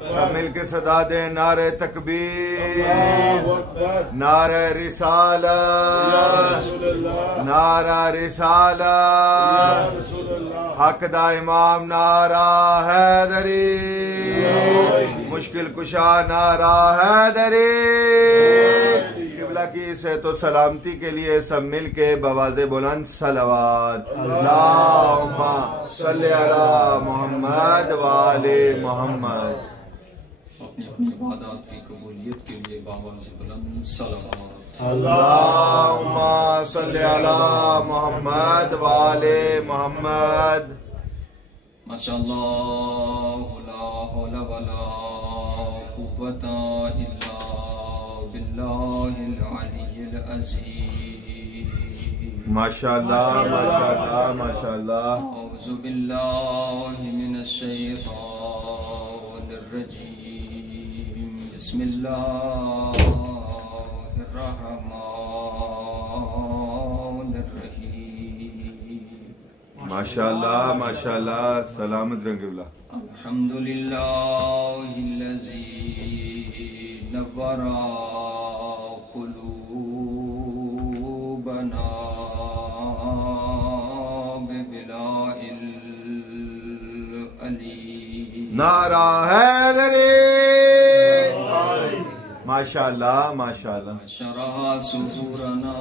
سب مل کے صدا دیں نعرہ تکبیر، نعرہ رسالت، نعرہ رسالت، حق دا امام نعرہ حیدری، مشکل کشا نعرہ حیدری۔ قبلہ کی صحت و سلامتی کے لیے سب مل کے بواز بلند صلوات۔ اللہم صلی علی محمد وآل محمد۔ اپنی اپنی عبادات کی قبولیت کے لیے بواز بلند صلوات۔ اللہم صلی علی محمد وآل محمد۔ ماشاءاللہ لا حول ولا قوة الا باللہ العلی العظیم۔ ماشاءاللہ ماشاءاللہ ماشاءاللہ۔ اعوذ باللہ من الشیطان الرجیم، بسم اللہ الرحمن الرحیم۔ ماشاءاللہ ماشاءاللہ، سلامت رنگ قبلہ۔ الحمدللہ الذی نور قلوبنا ببلاء العلی۔ نعرہ حیدری۔ ماشاءاللہ ماشاءاللہ۔ شرح صدورنا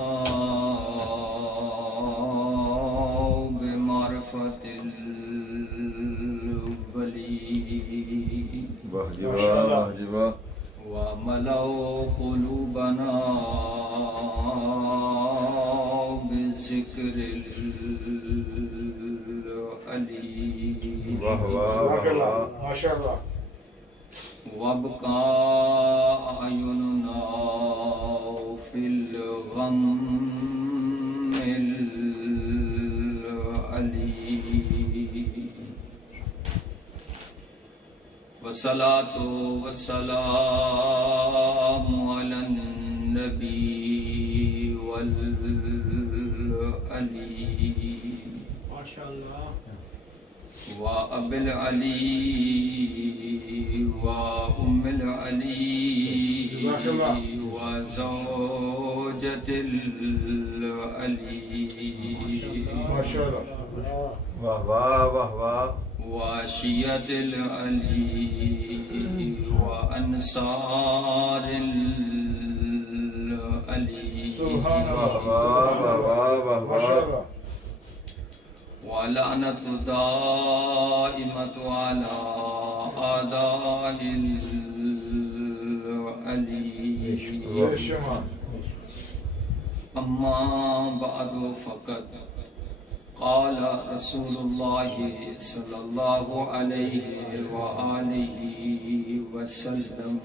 بمعرفت الولی، واہ جی واہ واہ جی واہ۔ وملأوا قلوبنا بذکر العلی، واہ واہ واہ۔ ماشاءاللہ۔ وابقى أعيننا في الغم العلي، والصلاة والسلام على النبي والعلي وأبي العلي وأم العلي وزوجة العلي واہ واہ واہ واہ۔ وعشية العلي وأنصار العلي، واہ واہ واہ واہ واہ۔ ولعنة دائمة على أعداء العلي، أما بعد فقد قال رسول الله صلى الله عليه وآله وسلم: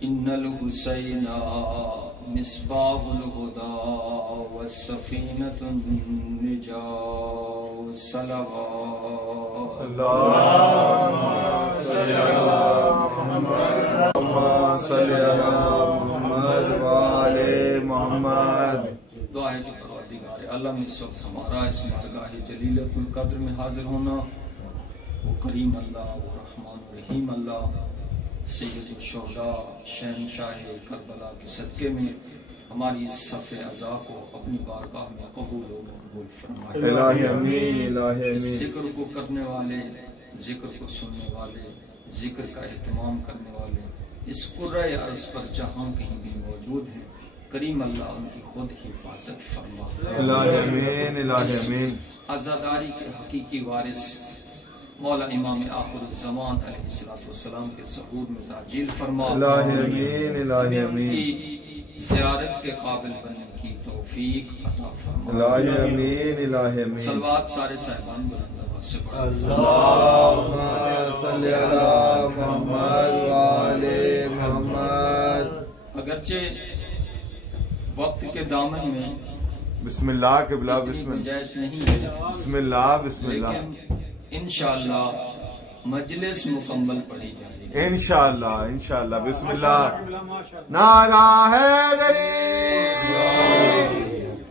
إن الحسين مصباح الهدى والسفينة النجاة، صلوات اللہم صلی علی محمد، اللہم صلی علی محمد وآل محمد۔ دعا ہے کہ پروردگار عالم اس وقت ہمارا اس بارگاہ جلیلۃ القدر میں حاضر ہونا، وہ کریم اللہ، وہ رحمان الرحیم اللہ، سید الشہداء شہنشاہ کربلا کے صدقے میں ہماری اس صف عزا کو اپنی بارگاہ میں قبول و مقبول فرمائے۔ الہی امین، الہی اس امین۔ ذکر کو کرنے والے، ذکر کو سننے والے، ذکر کا اہتمام کرنے والے اس قرۂ عرض پر جہاں کہیں بھی موجود ہیں، کریم اللہ ان کی خود حفاظت فرما۔ الہی امین، الہی امین۔ عزاداری کے حقیقی وارث مولا امام آخر الزمان علیہ السلام کے ظہور میں تعجیل فرما۔ الہی امین، الہی امین۔ کی زیارت کے قابل بننے کی توفیق عطا فرما۔ الہی امین، الہی امین۔ صلوات سارے صاحبان بلند آواز سے پڑھو۔ اللہم صلی علی محمد وآل محمد۔ اگرچہ وقت کے دامن میں بسم اللہ قبلہ، بسم اللہ، گنجائش نہیں ہے، بسم اللہ، بسم اللہ۔ لیکن انشاءاللہ مجلس مکمل پڑھی جائے گی۔ انشاءاللہ انشاءاللہ، بسم اللہ۔ نعرہ حیدری۔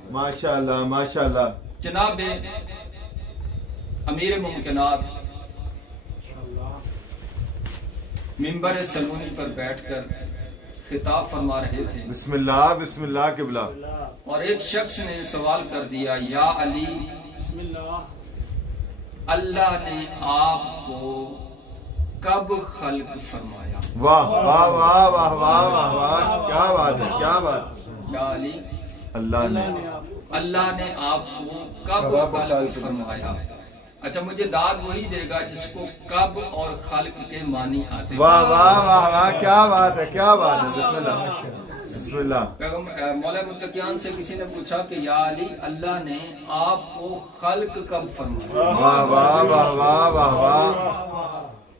ماشاءاللہ ماشاءاللہ۔ جناب امیر ممکنات منبر سلونی پر بیٹھ کر خطاب فرما رہے تھے. بسم اللہ قبلہ. اور ایک شخص نے سوال کر دیا، یا علی، اللہ نے آپ کو کب خلق فرمایا؟ واہ واہ واہ واہ واہ واہ واہ، کیا بات ہے، کیا بات. یا علی، اللہ نے آپ کو کب خلق فرمایا؟ اچھا، مجھے داد وہی دے گا جس کو کب اور خلق کے معنی آتے ہیں. واہ واہ واہ واہ، کیا بات ہے، کیا بات ہے. بسم اللہ. مولا متقیان سے کسی نے پوچھا کہ یا علی، اللہ نے آپ کو خلق کب فرمایا؟ واہ واہ واہ واہ واہ واہ.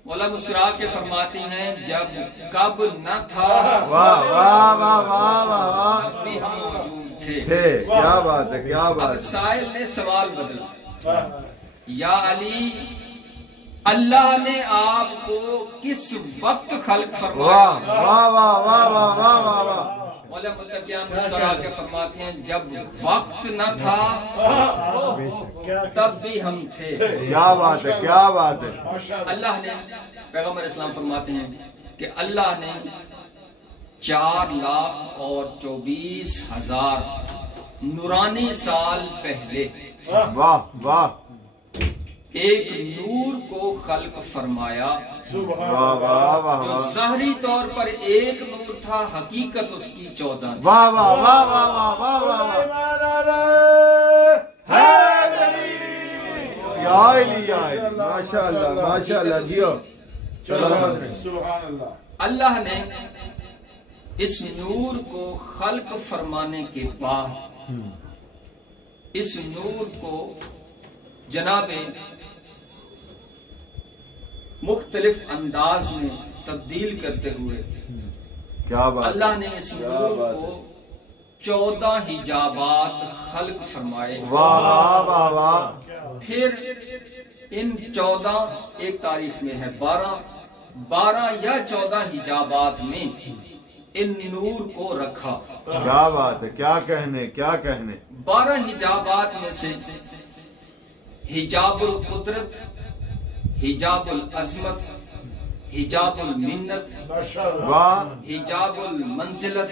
مولا مسکرا کے فرماتی ہیں، جب کب نہ تھا واہ واہ واہ واہ واہ واہ، تب بھی ہم موجود تھے. کیا بات ہے، کیا اب بات. سائل نے سوال بدلا، یا علی، اللہ نے آپ کو کس وقت خلق فرمایا؟ واہ واہ واہ واہ واہ واہ واہ واہ. مولا متقیان مسکرا کے فرماتے ہیں، جب وقت نہ تھا تب بھی ہم تھے. کیا بات ہے، کیا بات ہے. اللہ نے، پیغمبر اسلام فرماتے ہیں کہ اللہ نے 4,24,000 نورانی سال پہلے واہ واہ ایک نور کو خلق فرمایا، واہ واہ واہ جو واہ. ظاہری طور پر ایک نور تھا، حقیقت اس کی 14 تھی. واہ واہ واہ واہ واہ واہ واہ. یا علی یا علی، ماشاء اللہ ماشاء اللہ. جیو اللہ نے اس نور کو خلق فرمانے کے بعد اس نور کو جناب مختلف انداز میں تبدیل کرتے ہوئے کیا بات. اللہ نے اس نور کو 14 حجابات خلق فرمائے. واہ واہ واہ. پھر ان 14 ایک تاریخ میں ہے 12 یا 14 حجابات میں ان نور کو رکھا. کیا بات ہے، کیا کہنے، کیا کہنے. 12 حجابات میں سے حجاب القدرت، حجاب العظمت، حجاب المنت، واہ. حجاب المنزلت،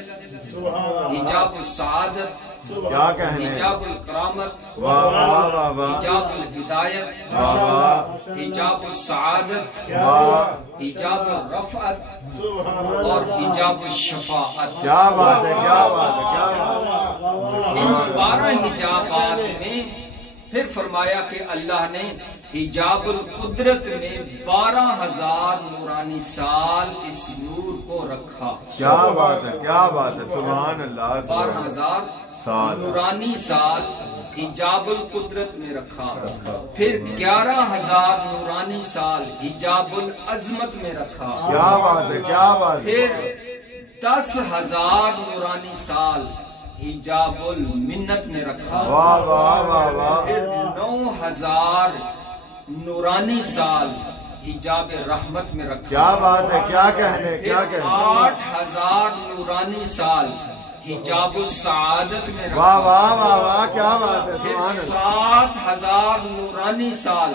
حجاب السعادت، کیا کہنے. حجاب الکرامت، واہ واہ واہ واہ. حجاب الہدایت، واہ حجاب السعادت، واہ. حجاب الرفعت اور حجاب الشفاعت. کیا بات ہے، کیا بات ہے، کیا بات ہے. ان 12 حجابات میں پھر فرمایا کہ اللہ نے حجاب القدرت میں 12,000 نورانی سال اس نور کو رکھا. کیا بات ہے، کیا بات ہے. سبحان اللہ. 12,000 نورانی سال حجاب القدرت میں رکھا. پھر 11,000 نورانی سال حجاب العظمت میں رکھا. کیا بات ہے، کیا بات ہے. پھر 10,000 نورانی سال حجاب المنت میں رکھا. واہ واہ واہ واہ. پھر 9,000 نورانی سال حجاب رحمت میں رکھا. کیا بات ہے، کیا کہنے، کیا پھر کہنے. 8,000 نورانی سال حجاب السعادت میں واہ رکھا. واہ واہ واہ. کیا بات ہے. پھر سبحان اللہ. 7,000 نورانی سال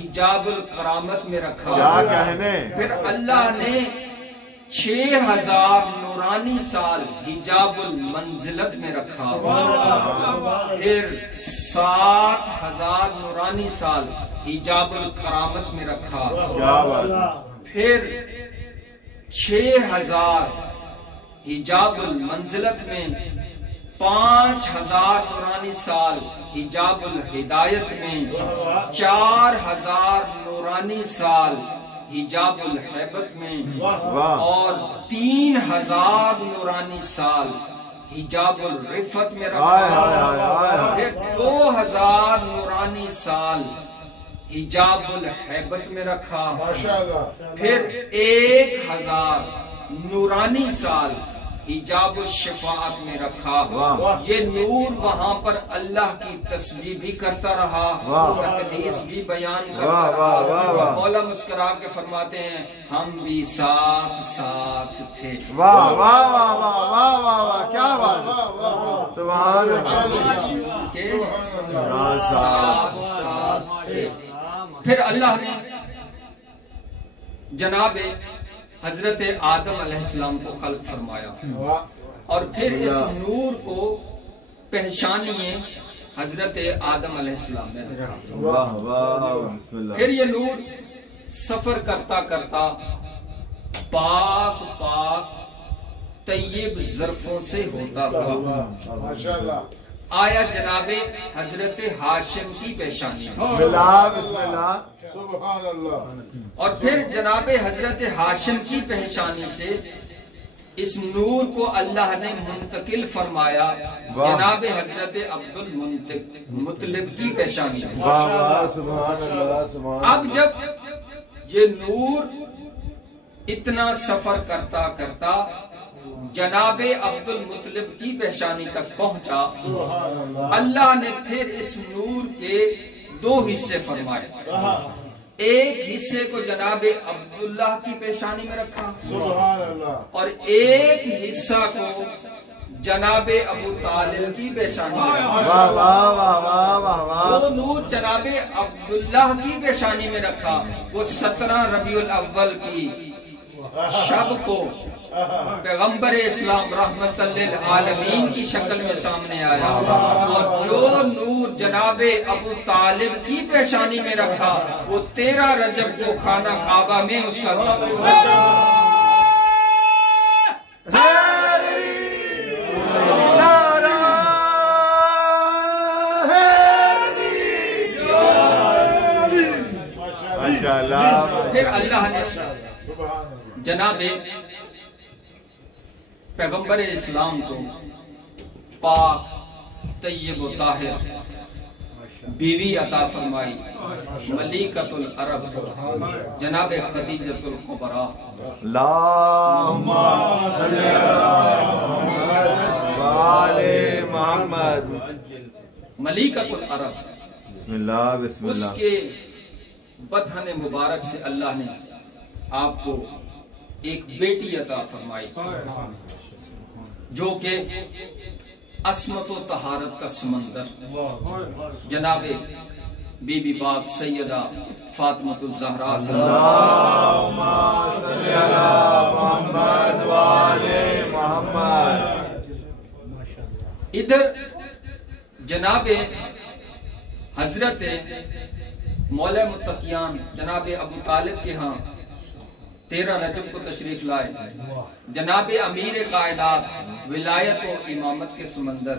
حجاب الکرامت میں رکھا. کیا کہنے. پھر اللہ نے 6,000 نورانی سال حجاب المنزلت میں رکھا. پھر 7,000 نورانی سال حجاب الکرامت میں رکھا. کیا بات ہے. پھر 6,000 حجاب المنزلت میں، 5,000 نورانی سال حجاب الہدایت میں، 4,000 نورانی سال حجاب الحیبت میں، واہ. اور 3,000 نورانی سال حجاب الرفت میں آئے آئے رکھا. آئے آئے. پھر 2,000 نورانی سال حجاب الحیبت میں رکھا. پھر 1,000 نورانی سال حجاب الشفاعت میں رکھا. یہ نور وہاں پر اللہ کی تسبیح بھی کرتا رہا، تقدیس بھی بیان کرتا رہا. مولا مسکرا کے فرماتے ہیں، ہم بھی ساتھ ساتھ تھے. واہ واہ واہ واہ واہ واہ واہ. کیا بات ہے. سبحان اللہ. کے ساتھ ساتھ تھے. پھر اللہ نے جناب حضرت آدم علیہ السلام کو خلق فرمایا اور پھر اس نور کو پہچانیے حضرت آدم علیہ السلام نے رکھا۔ پھر یہ نور سفر کرتا کرتا پاک پاک طیب ظرفوں سے ہوتا ہوا آیا جناب حضرت ہاشم کی پیشانی اور پھر جناب حضرت ہاشم کی پیشانی سے اس نور کو اللہ نے منتقل فرمایا جناب حضرت عبد المطلب کی پیشانی۔ اب جب یہ نور اتنا سفر کرتا کرتا جناب عبد المطلب کی پیشانی تک پہنچا، اللہ نے پھر اس نور کے دو حصے فرمائے۔ ایک حصے کو جناب عبداللہ کی پیشانی میں رکھا اور ایک حصہ کو جناب ابو طالب کی پیشانی میں رکھا۔ جو نور جناب عبداللہ کی پیشانی میں رکھا وہ 17 ربیع الاول کی شب کو پیغمبر اسلام رحمت للعالمین کی شکل میں سامنے آیا، اور جو نور جناب ابو طالب کی پیشانی میں رکھا وہ 13 رجب کو خانہ کعبہ میں اس کا پھر اللہ نے جناب پیغمبر اسلام کو پاک طیب و طاہر بیوی عطا فرمائی، ملیکۃ العرب جناب خدیجۃ الکبریٰ اللہم صلی علی محمد ملیکۃ العرب۔ بسم اللہ بسم اس اللہ۔ کے بدہن مبارک سے اللہ نے آپ کو ایک بیٹی عطا فرمائی جو کہ عصمت و طہارت کا سمندر جناب بی بی پاک سیدہ فاطمۃ الزہرا صلی اللہم صلی علی محمد وآل محمد۔ ادھر جناب حضرت مولا متقیان جناب ابو طالب کے ہاں 13 رجب کو تشریف لائے، جناب امیر قائدات ولایت و امامت کے سمندر،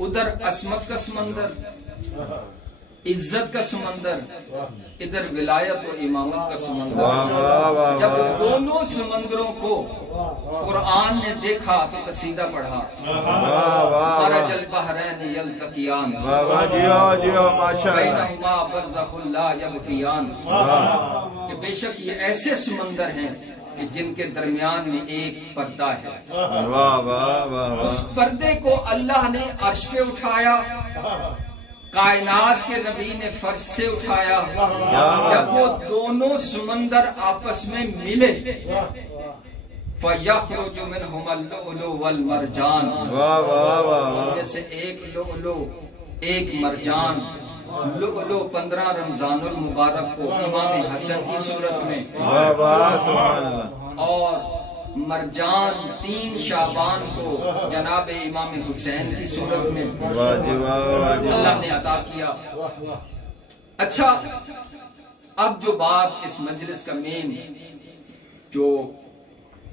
ادھر عصمت کا سمندر، عزت کا سمندر، ادھر ولایت و امامت کا سمندر۔ جب دونوں سمندروں کو قرآن نے دیکھا تو قصیدہ پڑھا، مرج البحرین یلتقیان بینہما برزخ لا یبغیان، کہ بے شک یہ ایسے سمندر ہیں کہ جن کے درمیان میں ایک پردہ ہے، اس پردے کو اللہ نے عرش پہ اٹھایا، کائنات کے نبی نے فرش سے اٹھایا، جب وہ دونوں سمندر آپس میں ملے فَيَخْرُجُ مِنْهُمَا اللُّؤْلُؤُ وَالْمَرْجَانُ، ان میں سے ایک لؤلؤ ایک مرجان۔ لؤلؤ 15 رمضان المبارک کو امام حسن کی صورت میں، اور مرجان 3 شعبان کو جناب امام حسین کی صورت میں اللہ نے عطا کیا۔ اچھا، اب جو بات اس مجلس کا مین جو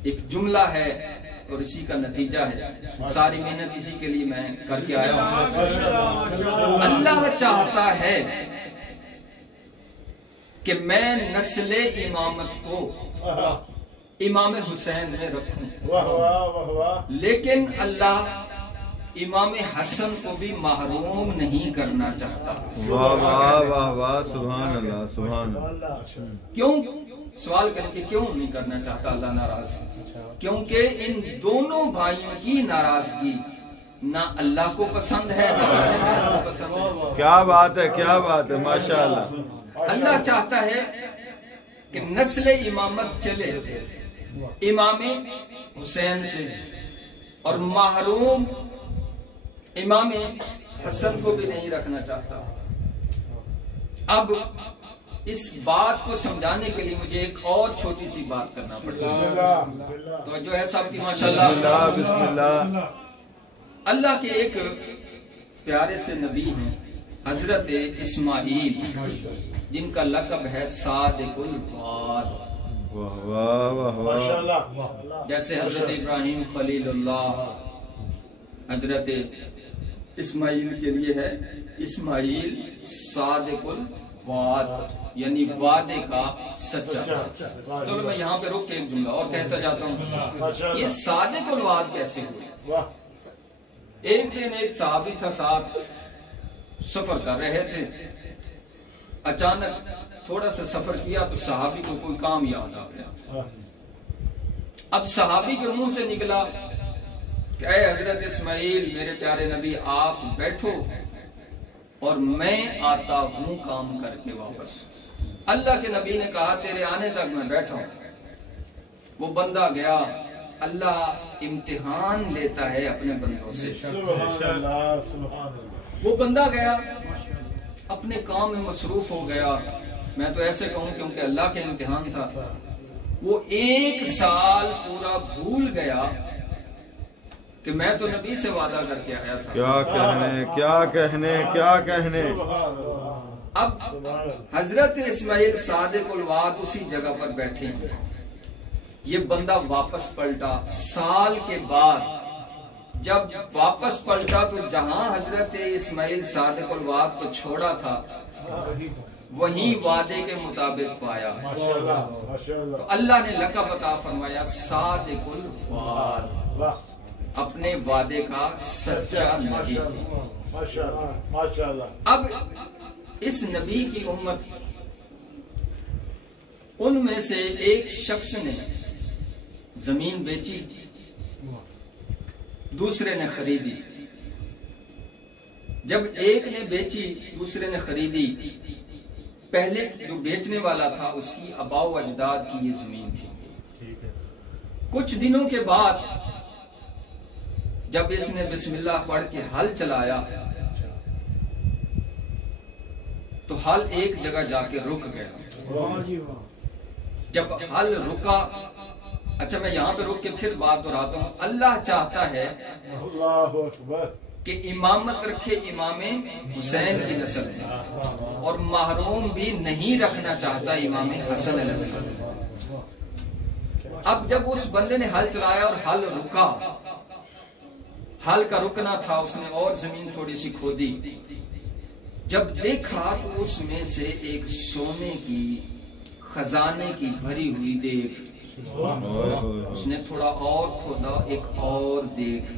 ایک جملہ ہے اور اسی کا نتیجہ ہے، ساری محنت اسی کے لیے میں کر کے آیا ہوں۔ اللہ چاہتا ہے کہ میں نسل امامت کو امام حسین میں رکھوں، لیکن اللہ امام حسن کو بھی محروم نہیں کرنا چاہتا۔ سبحان اللہ سبحان اللہ۔ کیوں؟ سوال کریں کہ کیوں نہیں کرنا چاہتا اللہ ناراض؟ کیونکہ ان دونوں بھائیوں کی ناراضگی نہ اللہ کو پسند ہے نہ اہل بیت کو پسند ہے۔ کیا بات ہے کیا بات ہے، ماشاءاللہ۔ اللہ چاہتا ہے کہ نسل امامت چلے امام حسین سے، اور محروم امام حسن کو بھی نہیں رکھنا چاہتا۔ اب اس بات کو سمجھانے کے لیے مجھے ایک اور چھوٹی سی بات کرنا پڑتا ہے. تو جو ہے صاحب کی ماشاءاللہ بسم اللہ. اللہ کے ایک پیارے سے نبی ہیں حضرت اسماعیل، جن کا لقب ہے صادق الوعد. واہ واہ واہ. جیسے حضرت ابراہیم خلیل اللہ، حضرت اسماعیل کے لیے ہے اسماعیل صادق الوعد، یعنی وعدے کا سچا. چلو میں یہاں پہ رک کے ایک جملہ اور کہتا جاتا ہوں. یہ صادق الوعد کیسے ہوئے؟ ایک دن ایک صحابی تھا، ساتھ سفر کر رہے تھے. اچانک تھوڑا سا سفر کیا تو صحابی کو کوئی کام یاد آ گیا. اب صحابی کے منہ سے نکلا کہ اے حضرت اسماعیل میرے پیارے نبی آپ بیٹھو اور میں آتا ہوں کام کر کے واپس. اللہ کے نبی نے کہا تیرے آنے تک میں بیٹھا ہوں. وہ بندہ گیا. اللہ امتحان لیتا ہے اپنے بندوں سے. وہ بندہ گیا اپنے کام میں مصروف ہو گیا. میں تو ایسے کہوں کیونکہ اللہ کے امتحان تھا. وہ 1 سال پورا بھول گیا کہ میں تو نبی سے وعدہ کر کے آیا تھا. کیا کہنے کیا کہنے کیا کہنے. اب حضرت اسماعیل صادق الوعد اسی جگہ پر بیٹھے ہیں. یہ بندہ واپس پلٹا. سال کے بعد جب واپس پلٹا تو جہاں حضرت اسماعیل صادق الوعد کو چھوڑا تھا وہیں وعدے کے مطابق پایا. تو اللہ نے لقب عطا فرمایا صادق الوعد، اپنے وعدے کا سچا نبی. اب اس نبی کی امت، ان میں سے ایک شخص نے زمین بیچی، دوسرے نے خریدی. جب ایک نے بیچی دوسرے نے خریدی، پہلے جو بیچنے والا تھا اس کی آباء و اجداد کی یہ زمین تھی. کچھ دنوں کے بعد جب اس نے بسم اللہ پڑھ کے ہل چلایا تو ہل ایک جگہ جا کے رک گیا. جب ہل رکا، اچھا میں یہاں پہ رک کے پھر بات دہراتا ہوں. اللہ چاہتا ہے کہ امامت رکھے امام حسین کی نسل سے، اور محروم بھی نہیں رکھنا چاہتا امام حسن علیہ السلام. اب جب اس بندے نے ہل چلایا اور ہل رکا، ہل کا رکنا تھا، اس نے اور زمین تھوڑی سی کھودی. جب دیکھا تو اس میں سے ایک سونے کی خزانے کی بھری ہوئی دیگ. اس نے تھوڑا اور کھودا، ایک اور دیگ.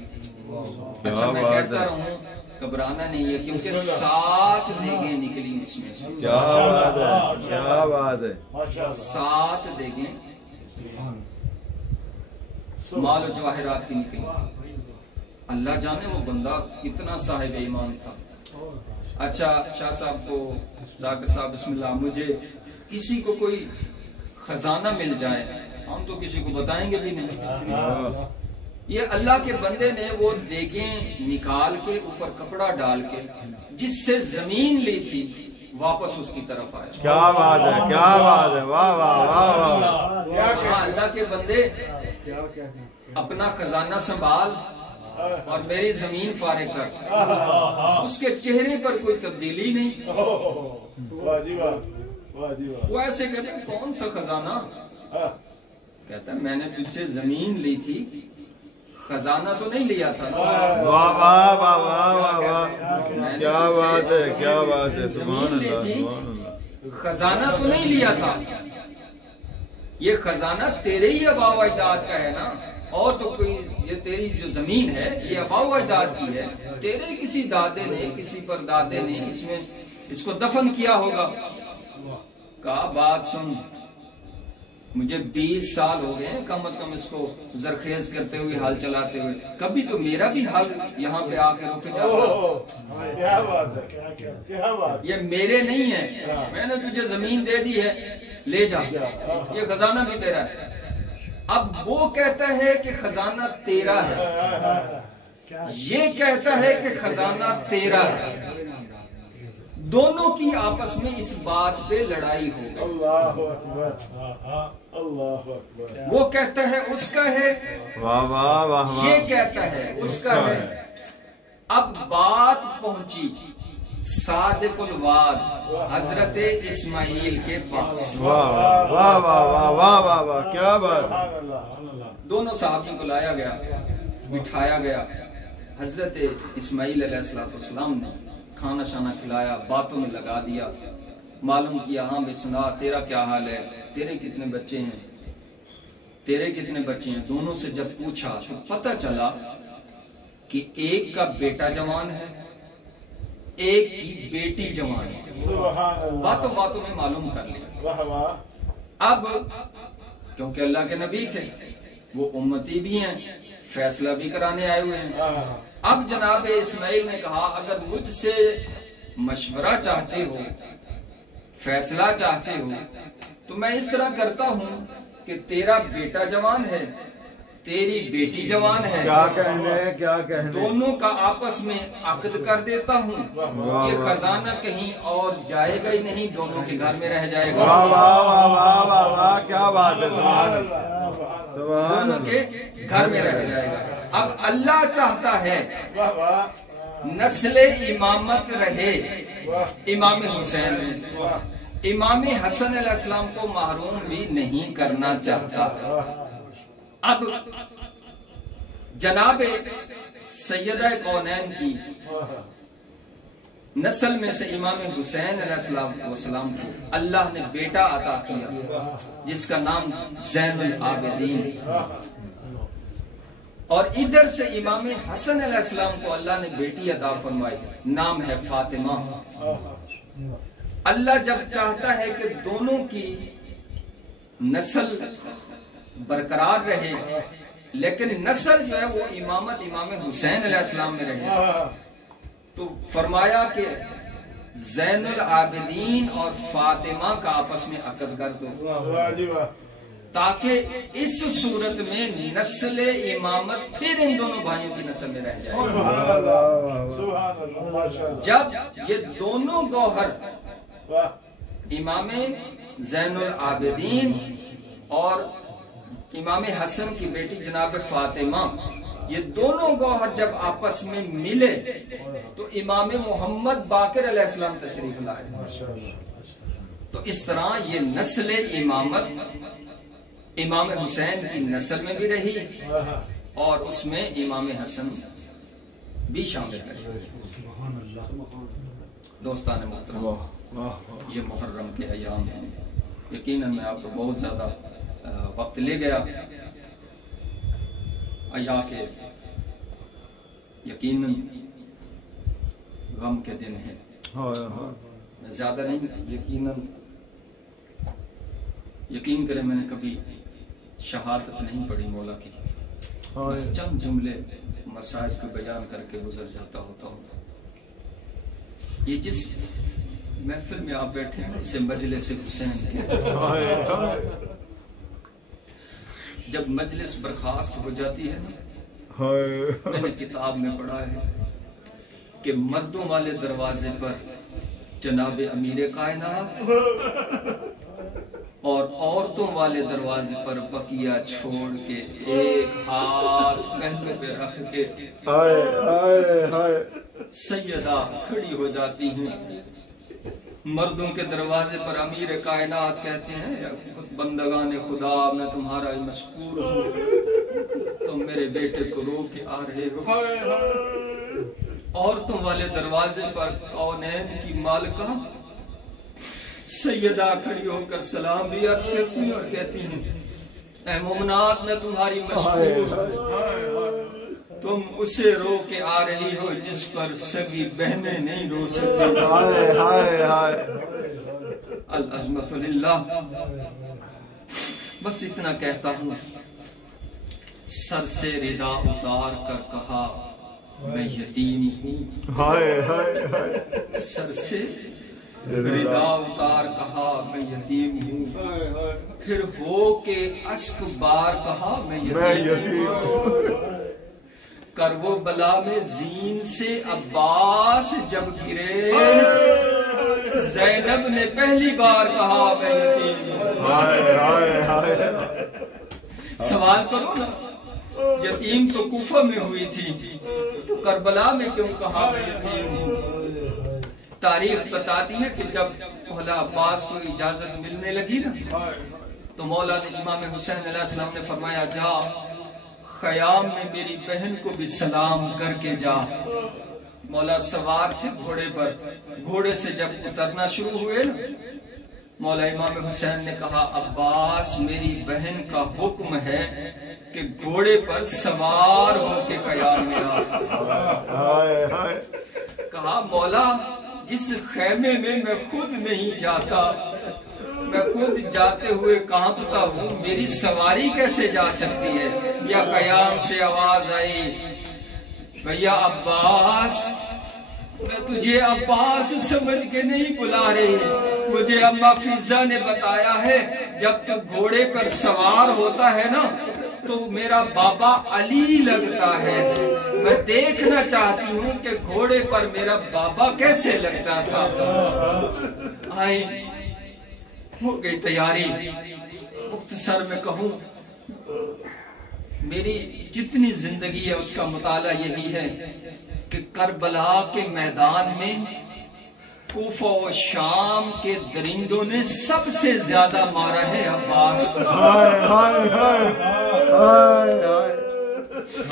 اچھا میں کہتا رہوں گھبرانا نہیں ہے کیونکہ 7 دیگیں نکلی اس میں سے. کیا بات ہے کیا بات ہے. 7 دیگیں مال و جواہرات کی نکلی. اللہ جانے وہ بندہ کتنا صاحب ایمان تھا. اچھا شاہ صاحب کو، ذاکر صاحب بسم اللہ، مجھے کسی کو کوئی خزانہ مل جائے ہم تو کسی کو بتائیں گے بھی نہیں. یہ اللہ کے بندے نے وہ دیگیں نکال کے اوپر کپڑا ڈال کے جس سے زمین لی تھی واپس اس کی طرف آیا. کیا بات ہے کیا بات ہے. واہ واہ واہ واہ. اللہ کے بندے اپنا خزانہ سنبھال اور میری زمین فارغ کر. اس کے چہرے پر کوئی تبدیلی نہیں. وہ ایسے کہتے ہیں کون سا خزانہ؟ کہتا ہے میں نے تجھ سے زمین لی تھی، خزانہ تو نہیں لیا تھا. واہ واہ واہ واہ واہ. کیا بات ہے کیا بات ہے. سبحان اللہ سبحان اللہ. خزانہ تو نہیں لیا تھا، یہ خزانہ تیرے ہی آباء و اجداد کا ہے نا. اور تو کوئی، یہ تیری جو زمین ہے یہ آباء و اجداد کی ہے. تیرے کسی دادے نے، کسی پر دادے نے اس میں اس کو دفن کیا ہوگا. کہا بات سن، مجھے 20 سال ہو گئے کم از کم اس کو زرخیز کرتے ہوئے، حل چلاتے ہوئے. کبھی تو میرا بھی حل یہاں پہ آ کے رک جاتا. یہ میرے نہیں ہے، میں نے تجھے زمین دے دی ہے، لے جا، یہ خزانہ بھی تیرا ہے. اب وہ کہتا ہے کہ خزانہ تیرا ہے، یہ کہتا ہے کہ خزانہ تیرا ہے. دونوں کی آپس میں اس بات پہ لڑائی ہو گئی. اللہ اکبر اللہ اکبر. وہ کہتا ہے اس کا ہے, واہ واہ واہ واہ. یہ کہتا ہے اس کا ہے. اب بات پہنچی صادق الوعد حضرت اسماعیل کے پاس. واہ واہ واہ واہ واہ واہ واہ, کیا بات. دونوں صحابیوں کو لایا گیا, بٹھایا گیا. حضرت اسماعیل علیہ السلام نے کھانا شانا کھلایا, باتوں میں لگا دیا, معلوم کیا ہاں بھی سنا تیرا کیا حال ہے, تیرے کتنے بچے ہیں, تیرے کتنے بچے ہیں. دونوں سے جب پوچھا تو پتہ چلا کہ ایک کا بیٹا جوان ہے, ایک کی بیٹی جوان ہے. باتوں باتوں میں معلوم کر لیا. اب کیونکہ اللہ کے نبی تھے, وہ امتی بھی ہیں, فیصلہ بھی کرانے آئے ہوئے ہیں. اب جناب اسماعیل نے کہا اگر مجھ سے مشورہ چاہتے ہو, فیصلہ چاہتے ہو, تو میں اس طرح کرتا ہوں کہ تیرا بیٹا جوان ہے, تیری بیٹی جوان ہے, کیا کہنے کیا کہنے, دونوں کا آپس میں عقد کر دیتا ہوں. یہ خزانہ کہیں اور جائے گا ہی نہیں, دونوں کے گھر میں رہ جائے گا. واہ واہ واہ واہ واہ واہ, کیا بات ہے. سبحان اللہ سبحان دونوں کے گھر میں رہ جائے گا. اب اللہ چاہتا ہے نسل امامت رہے امام حسین میں, امام حسن علیہ السلام کو محروم بھی نہیں کرنا چاہتا. اب جناب سیدہ کونین کی نسل میں سے امام حسین علیہ السلام کو اللہ نے بیٹا عطا کیا جس کا نام زین العابدین, اور ادھر سے امام حسن علیہ السلام کو اللہ نے بیٹی عطا فرمائی, نام ہے فاطمہ. اللہ جب چاہتا ہے کہ دونوں کی نسل برقرار رہے, لیکن نسل جو ہے وہ امامت امام حسین علیہ السلام میں رہے, تو فرمایا کہ زین العابدین اور فاطمہ کا آپس میں عقد کر دو, تاکہ اس صورت میں نسل امامت پھر ان دونوں بھائیوں کی نسل میں رہ جائے. جب یہ دونوں گوہر امام زین العابدین اور امام حسن کی بیٹی جناب فاطمہ, یہ دونوں گوہر جب آپس میں ملے تو امام محمد باقر علیہ السلام تشریف لائے. تو اس طرح یہ نسل امامت امام حسین کی نسل میں بھی رہی اور اس میں امام حسن بھی شامل رہے. دوستان محترم, یہ محرم کے ایام ہیں. یقیناً میں آپ کو بہت زیادہ وقت لے گیا. ایا کے یقیناً غم کے دن ہیں, میں زیادہ نہیں, یقین کریں میں نے کبھی شہادت نہیں پڑھی مولا کی, بس چند جملے مسائل کو بیان کر کے گزر جاتا ہوتا ہوں. یہ جس محفل میں آپ بیٹھے ہیں اسے مجلس حسین, جب مجلس برخاست ہو جاتی ہے, میں نے کتاب میں پڑھا ہے کہ مردوں والے دروازے پر جناب امیر کائنات اور عورتوں والے دروازے پر بقیہ چھوڑ کے ایک ہاتھ پہلو پہ رکھ کے سیدہ کھڑی ہو جاتی ہیں. مردوں کے دروازے پر امیر کائنات کہتے ہیں بندگان خدا میں تمہارا مشکور ہوں, تم میرے بیٹے کو رو کے آ رہے ہو. عورتوں والے دروازے پر کونین کی مالکہ سیدہ کھڑی ہو کر سلام بھی عرض کرتی ہیں اور کہتی ہیں اے مومنات میں تمہاری مشکور ہوں, تم اسے رو کے آ رہی ہو جس پر سگی بہنیں نہیں رو سکتی. العظمت للہ. بس اتنا کہتا ہوں, سر سے ردا اتار کر کہا میں یتیم ہوں. سر سے ردا اتار کہا میں یتیم ہوں, پھر ہو کے اشک بار کہا میں یتیم ہوں. کرو بلا میں زین سے عباس جب گرے, زینب نے پہلی بار کہا میں یتیم ہوں. ہائے ہائے ہائے. سوال کرو نا، یتیم تو کوفہ میں ہوئی تھی تو کربلا میں کیوں کہا میں یتیم ہوں؟ تاریخ بتاتی ہے کہ جب مولا عباس کو اجازت ملنے لگی نا تو مولا نے امام حسین علیہ السلام نے فرمایا جا خیام میں میری بہن کو بھی سلام کر کے جا. مولا سوار تھے گھوڑے پر، گھوڑے سے جب اترنا شروع ہوئے نا مولا امام حسین نے کہا عباس میری بہن کا حکم ہے کہ گھوڑے پر سوار ہو کے قیام میں آ. کہا مولا جس خیمے میں میں خود نہیں جاتا، میں خود جاتے ہوئے کانپتا ہوں، میری سواری کیسے جا سکتی ہے؟ یا قیام سے آواز آئی بھیا عباس، میں تجھے عباس سمجھ کے نہیں بلا رہی، مجھے اما فیضہ نے بتایا ہے جب تو گھوڑے پر سوار ہوتا ہے نا تو میرا بابا علی لگتا ہے. میں دیکھنا چاہتی ہوں کہ گھوڑے پر میرا بابا کیسے لگتا تھا. آئیں ہو گئی تیاری. مختصر میں کہوں میری جتنی زندگی ہے اس کا مطالعہ یہی ہے کہ کربلا کے میدان میں کوفہ و شام کے درندوں نے سب سے زیادہ مارا ہے عباس کو.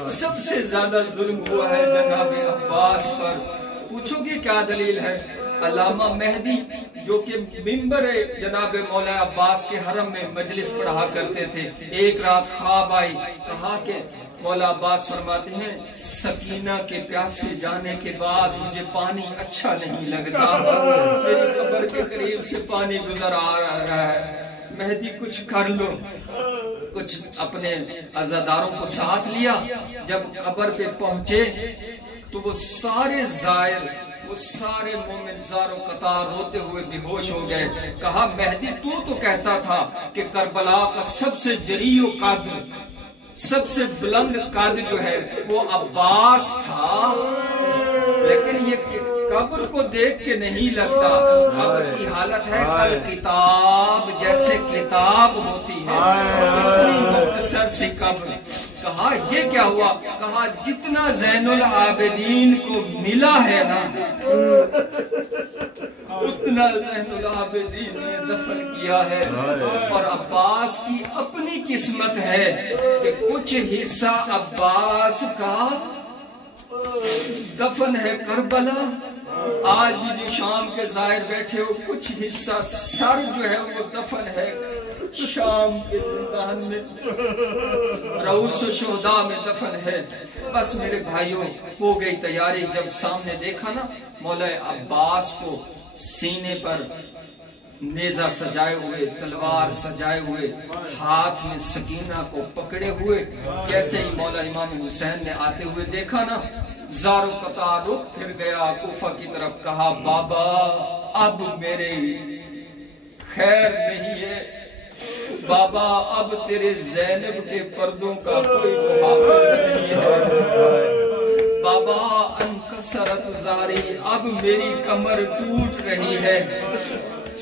سب سے زیادہ ظلم ہوا ہے جناب عباس پر. پوچھو گے کیا دلیل ہے؟ علامہ مہدی جو کہ ممبر جناب مولا عباس کے حرم میں مجلس پڑھا کرتے تھے، ایک رات خواب آئی، کہا کہ مولا عباس فرماتے ہیں سکینہ کے پیاسے جانے کے بعد مجھے پانی اچھا نہیں لگتا، میری قبر کے قریب سے پانی گزر آ رہا ہے، مہدی کچھ کر لو. کچھ اپنے عزاداروں کو ساتھ لیا. جب قبر پہ پہنچے تو وہ سارے زائر، وہ سارے مومن زار و قطار روتے ہوئے بے ہوش ہو گئے. کہا مہدی تو کہتا تھا کہ کربلا کا سب سے جری و قادر، سب سے بلند قادر جو ہے وہ عباس تھا، لیکن یہ قبر کو دیکھ کے نہیں لگتا. قبر کی حالت ہے کل کتاب جیسے کتاب ہوتی ہے، اتنی مختصر سی قبر. کہا یہ کیا ہوا؟ کہا جتنا زین العابدین کو ملا ہے نا اتنا زین العابدین نے دفن کیا ہے. اور عباس کی اپنی قسمت ہے کہ کچھ حصہ عباس کا دفن ہے کربلا. آج بھی شام کے زائر بیٹھے ہو، کچھ حصہ سر جو ہے وہ دفن ہے شام کے زندان میں، رؤوس الشہداء میں دفن ہے. بس میرے بھائیوں ہو گئی تیاری. جب سامنے دیکھا نا مولا عباس کو سینے پر نیزہ سجائے ہوئے، تلوار سجائے ہوئے، ہاتھ میں سکینہ کو پکڑے ہوئے، جیسے ہی مولا امام حسین نے آتے ہوئے دیکھا نا زار و قطار رخ پھر گیا کوفہ کی طرف. کہا بابا اب میرے خیر نہیں ہے، بابا اب تیرے زینب کے پردوں کا کوئی محافظ نہیں ہے، بابا انکسرت زاری، اب میری کمر ٹوٹ رہی ہے.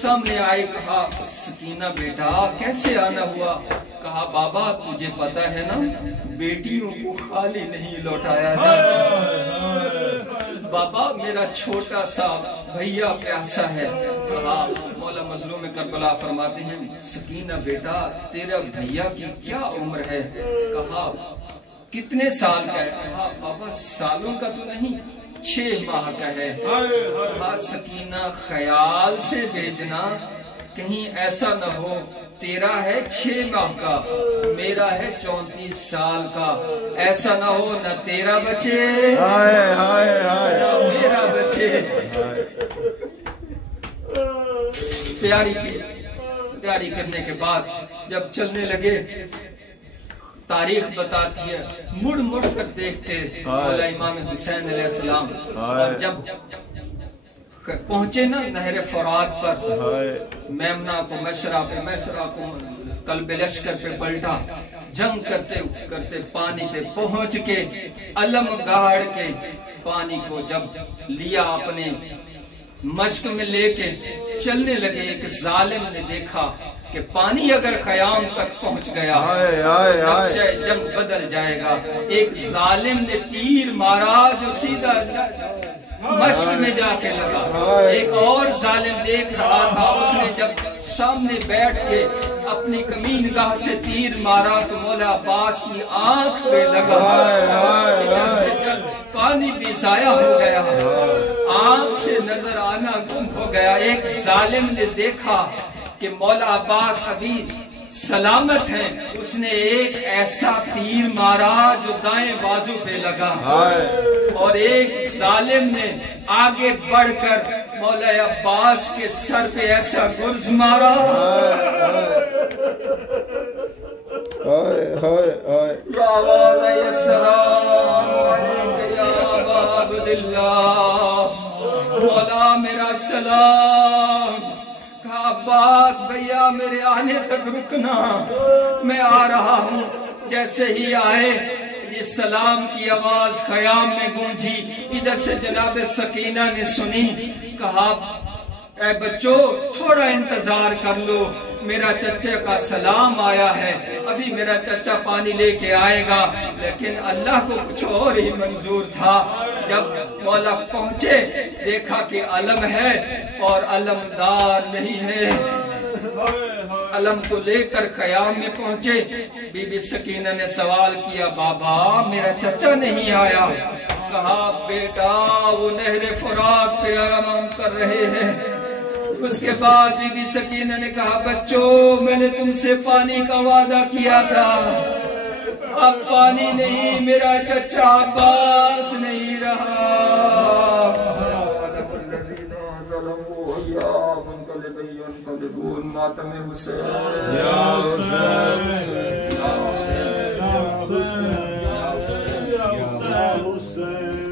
سامنے آئے، کہا سکینہ بیٹا کیسے آنا ہوا؟ کہا بابا تجھے پتا ہے نا بیٹیوں کو خالی نہیں لوٹایا جاتا، بابا میرا چھوٹا سا بھیا پیاسا ہے. کہا مولا مظلوم کربلا فرماتے ہیں سکینہ بیٹا تیرا بھیا کی کیا عمر ہے؟ کہا کتنے سال کا ہے؟ کہا بابا سالوں کا تو نہیں، 6 ماہ کا ہے. کہا سکینہ خیال سے بھیجنا، کہیں ایسا نہ ہو تیرا ہے 6 ماہ کا، میرا ہے 34 سال کا، ایسا نہ ہو نہ تیرا بچے نہ میرا بچے. تیاری کرنے کے بعد جب چلنے لگے، تاریخ بتاتی ہے مڑ مڑ کر دیکھتے مولا امام حسین علیہ السلام. اور جب پہنچے نا نہر فرات پر، میمنہ کو میسرہ پہ، میسرہ کو قلب لشکر پہ پلٹا، جنگ کرتے کرتے پانی پہ پہنچ کے علم گاڑ کے پانی کو جب لیا اپنے مشق میں لے کے چلنے لگے. ایک ظالم نے دیکھا کہ پانی اگر خیام تک پہنچ گیا نقشہ جنگ بدل جائے گا. ایک ظالم نے تیر مارا جو سیدھا مشق میں جا کے لگا. ایک اور ظالم دیکھ رہا تھا, اس نے جب سامنے بیٹھ کے اپنی کمین گاہ سے تیر مارا تو مولا عباس کی آنکھ پہ لگا. ادھر سے جب پانی بھی ضائع ہو گیا, آنکھ سے نظر آنا گم ہو گیا. ایک ظالم نے دیکھا کہ مولا عباس ابھی سلامت ہیں, اس نے ایک ایسا تیر مارا جو دائیں بازو پہ لگا. اور ایک ظالم نے آگے بڑھ کر مولا عباس کے سر پہ ایسا گرز مارا. یا آواز آئی السلام علیکم یا ابا عبداللہ, مولا میرا سلام. کہا عباس بھیا میرے آنے تک رکنا, میں آ رہا ہوں. جیسے ہی آئے یہ سلام کی آواز خیام میں گونجی. ادھر سے جناب سکینہ نے سنی, کہا اے بچو تھوڑا انتظار کر لو, میرا چچا کا سلام آیا ہے, ابھی میرا چچا پانی لے کے آئے گا. لیکن اللہ کو کچھ اور ہی منظور تھا. جب مولا پہنچے دیکھا کہ علم ہے اور علمدار نہیں ہے. علم کو لے کر خیام میں پہنچے. بی بی سکینہ نے سوال کیا بابا میرا چچا نہیں آیا. کہا بیٹا وہ نہر فرات پہ آرام کر رہے ہیں. اس کے بعد بی بی سکینہ نے کہا بچوں میں نے تم سے پانی کا وعدہ کیا تھا, اب پانی نہیں, میرا چچا عباس نہیں رہا. ماتم حسین یا حسین یا حسین یا حسین یا حسین.